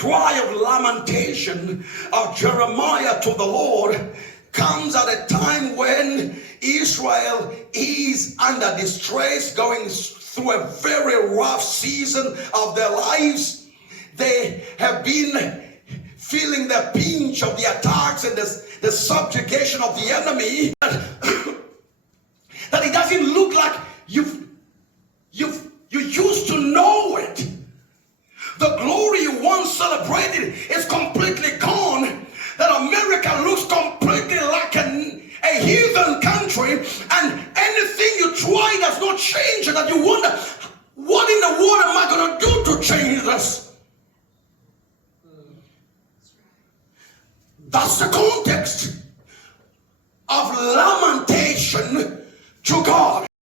cry of lamentation of Jeremiah to the Lord comes at a time when Israel is under distress, going through a very rough season of their lives. They have been feeling the pinch of the attacks and the subjugation of the enemy. That it doesn't look like you used to know it. The glory you once celebrated is completely gone. That America looks completely like a heathen country, and anything you try does not change it. That you wonder, what in the world am I going to do to change this? That's the